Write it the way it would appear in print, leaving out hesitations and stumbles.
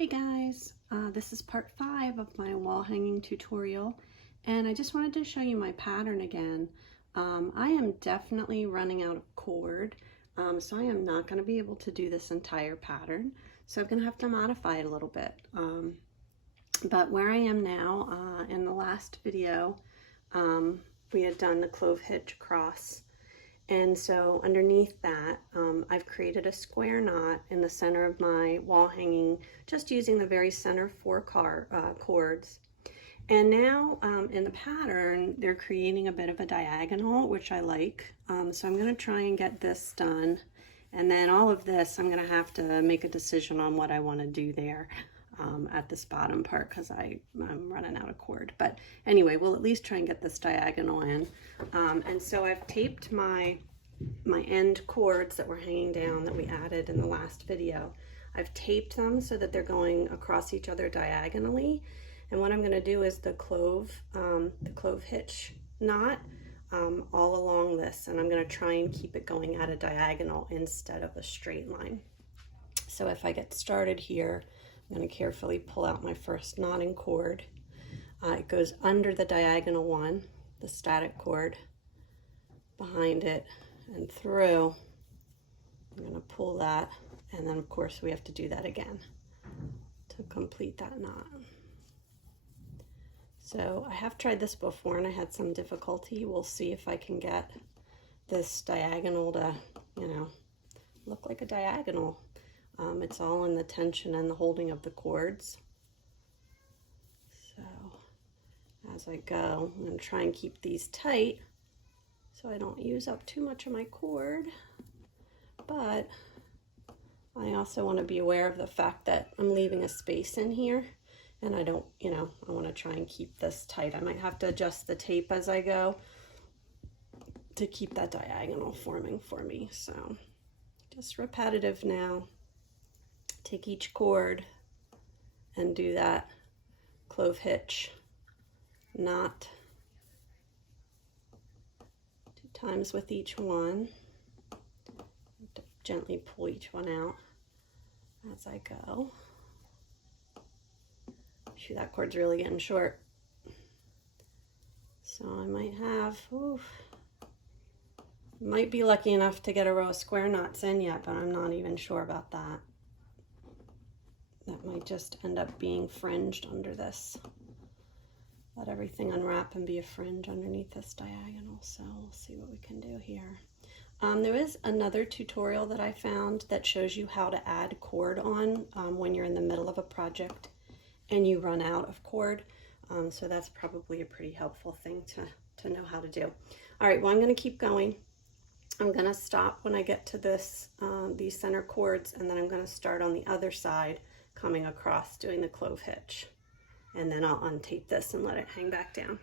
Hey guys, this is part 5 of my wall hanging tutorial, and I just wanted to show you my pattern again. I am definitely running out of cord, so I am not going to be able to do this entire pattern, so I'm going to have to modify it a little bit. But where I am now, in the last video, we had done the clove hitch across. And so underneath that, I've created a square knot in the center of my wall hanging, just using the very center 4 cords. And now in the pattern, they're creating a bit of a diagonal, which I like. So I'm gonna try and get this done. And then all of this, I'm gonna have to make a decision on what I wanna do there at this bottom part, because I'm running out of cord. But anyway, we'll at least try and get this diagonal in. And so I've taped my end cords that were hanging down that we added in the last video. I've taped them so that they're going across each other diagonally. And what I'm going to do is the clove hitch knot all along this, and I'm going to try and keep it going at a diagonal instead of a straight line. So if I get started here, I'm going to carefully pull out my first knotting cord. It goes under the diagonal one, the static cord, behind it and through. I'm going to pull that, and then of course we have to do that again to complete that knot. So I have tried this before and I had some difficulty. We'll see if I can get this diagonal to, look like a diagonal. It's all in the tension and the holding of the cords. So as I go, I'm going to try and keep these tight so I don't use up too much of my cord, but I also want to be aware of the fact that I'm leaving a space in here, and I don't, I want to try and keep this tight. I might have to adjust the tape as I go to keep that diagonal forming for me. So just repetitive now. Take each cord and do that clove hitch knot 2 times with each one. Gently pull each one out as I go. Phew, that cord's really getting short. So I might have, might be lucky enough to get a row of square knots in yet, but I'm not even sure about that. That might just end up being fringed under this. Let everything unwrap and be a fringe underneath this diagonal. So we'll see what we can do here. There is another tutorial that I found that shows you how to add cord on when you're in the middle of a project and you run out of cord. So that's probably a pretty helpful thing to know how to do. All right, well, I'm going to keep going. I'm going to stop when I get to this these center cords, and then I'm going to start on the other side, coming across, doing the clove hitch. And then I'll untape this and let it hang back down.